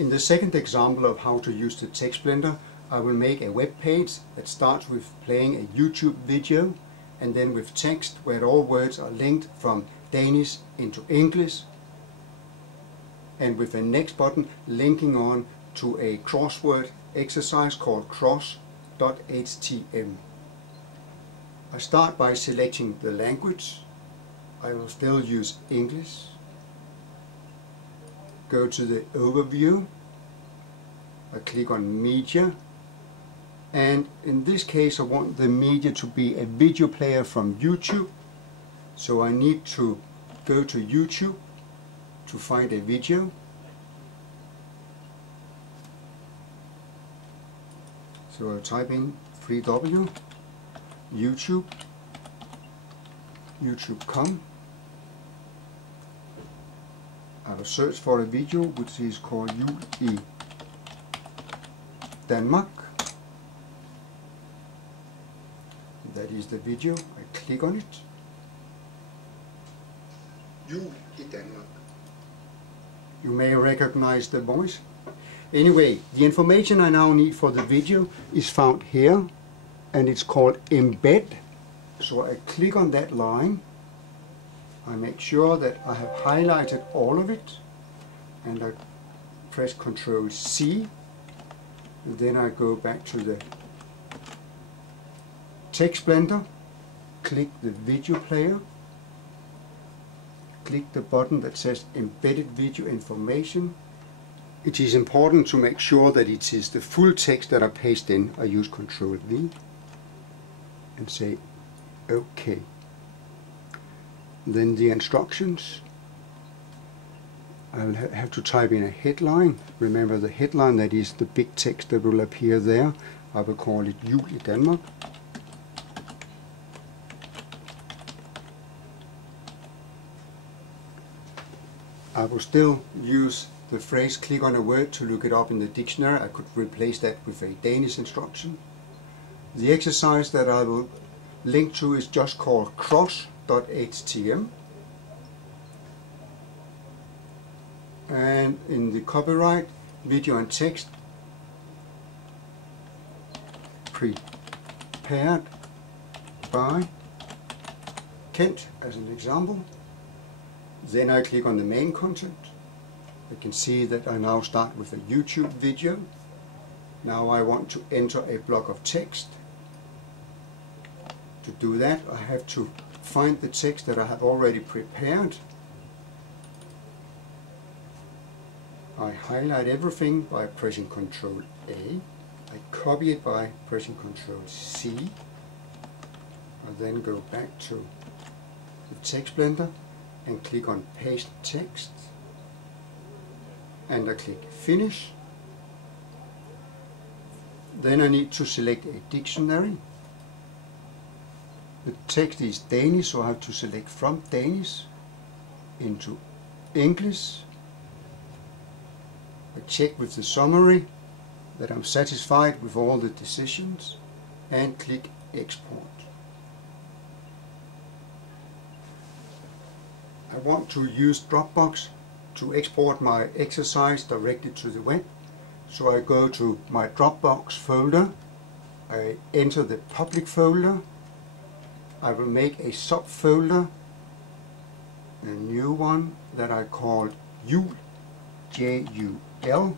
In the second example of how to use the Textblender, I will make a web page that starts with playing a YouTube video and then with text where all words are linked from Danish into English, and with the next button linking on to a crossword exercise called cross.htm. I start by selecting the language. I will still use English. Go to the overview. I click on media, and in this case I want the media to be a video player from YouTube, so I need to go to YouTube to find a video. So I'll type in 3W YouTube, YouTube.com. I will search for a video which is called Jul i Danmark. That is the video. I click on it. Jul i Danmark. You may recognize the voice. Anyway, the information I now need for the video is found here, and it's called embed. So I click on that line. I make sure that I have highlighted all of it, and I press Ctrl C, and then I go back to the Textblender, click the video player, click the button that says embedded video information. It is important to make sure that it is the full text that I paste in. I use Ctrl V and say OK. Then the instructions. I'll have to type in a headline. Remember the headline, that is the big text that will appear there. I will call it Jul i Danmark. I will still use the phrase click on a word to look it up in the dictionary. I could replace that with a Danish instruction. The exercise that I will link to is just called cross.htm. And in the copyright, video and text, prepared by Kent as an example. Then I click on the main content. You can see that I now start with a YouTube video. Now I want to enter a block of text. To do that, I have to find the text that I have already prepared. I highlight everything by pressing Ctrl A. I copy it by pressing Ctrl C. I then go back to the Textblender and click on Paste Text. And I click Finish. Then I need to select a dictionary. The text is Danish, so I have to select from Danish into English. I check with the summary that I'm satisfied with all the decisions and click Export. I want to use Dropbox to export my exercise directly to the web. So I go to my Dropbox folder, I enter the public folder, I will make a subfolder, a new one that I call Jul, J-U-L,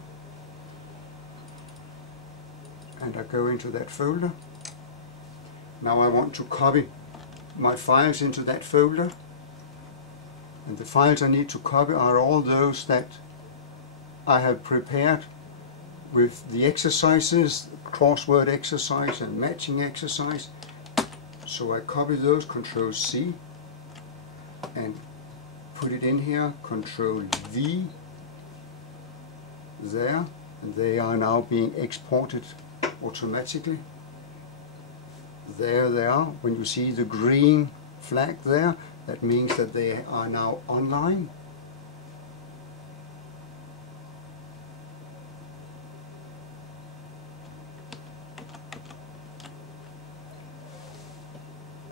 and I go into that folder. Now I want to copy my files into that folder, and the files I need to copy are all those that I have prepared with the exercises, crossword exercise and matching exercise. So I copy those, Ctrl C, and put it in here, Ctrl V, there, and they are now being exported automatically. There they are. When you see the green flag there, that means that they are now online.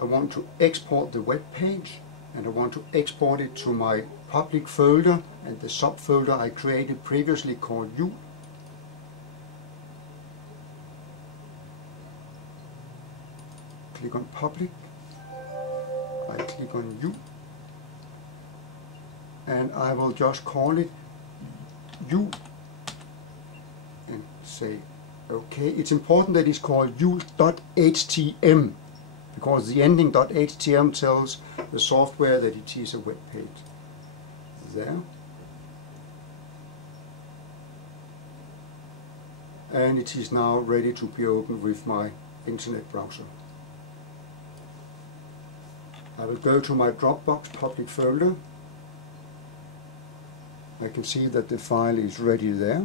I want to export the web page. and I want to export it to my public folder and the subfolder I created previously called Jul. Click on public, I click on Jul, and I will just call it Jul and say OK. It's important that it's called Jul.htm because the ending .htm tells the software that it is a web page. There. And it is now ready to be opened with my internet browser. I will go to my Dropbox public folder. I can see that the file is ready there.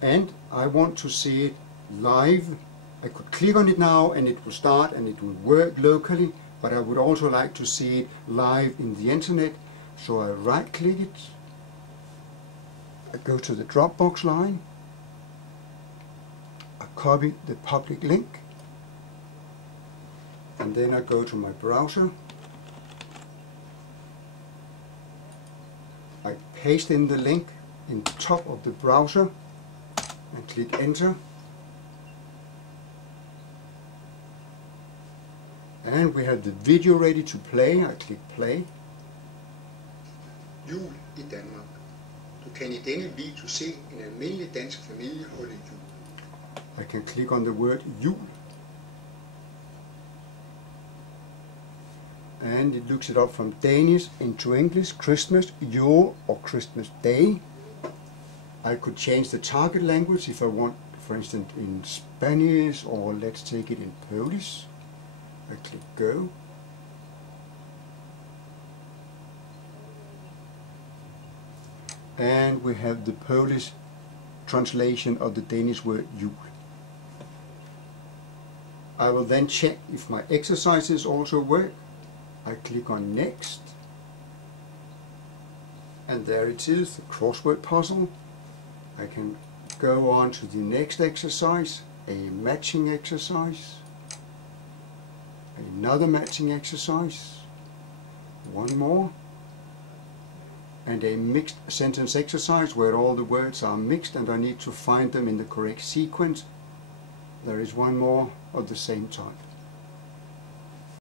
And I want to see it live. I could click on it now and it will start and it will work locally, but I would also like to see it live in the internet. So I right click it, I go to the Dropbox line, I copy the public link, and then I go to my browser, I paste in the link in the top of the browser and click enter. And we have the video ready to play. I click play. Jul i Danmark. Du kan i denne video se en almindelig dansk familie holde jul. I can click on the word jul. And it looks it up from Danish into English, Christmas, Jul or Christmas Day. I could change the target language if I want, for instance, in Spanish, or let's take it in Polish. I click go. And we have the Polish translation of the Danish word jul. I will then check if my exercises also work. I click on next. And there it is, the crossword puzzle. I can go on to the next exercise, a matching exercise, another matching exercise, one more, and a mixed sentence exercise where all the words are mixed and I need to find them in the correct sequence. There is one more of the same type.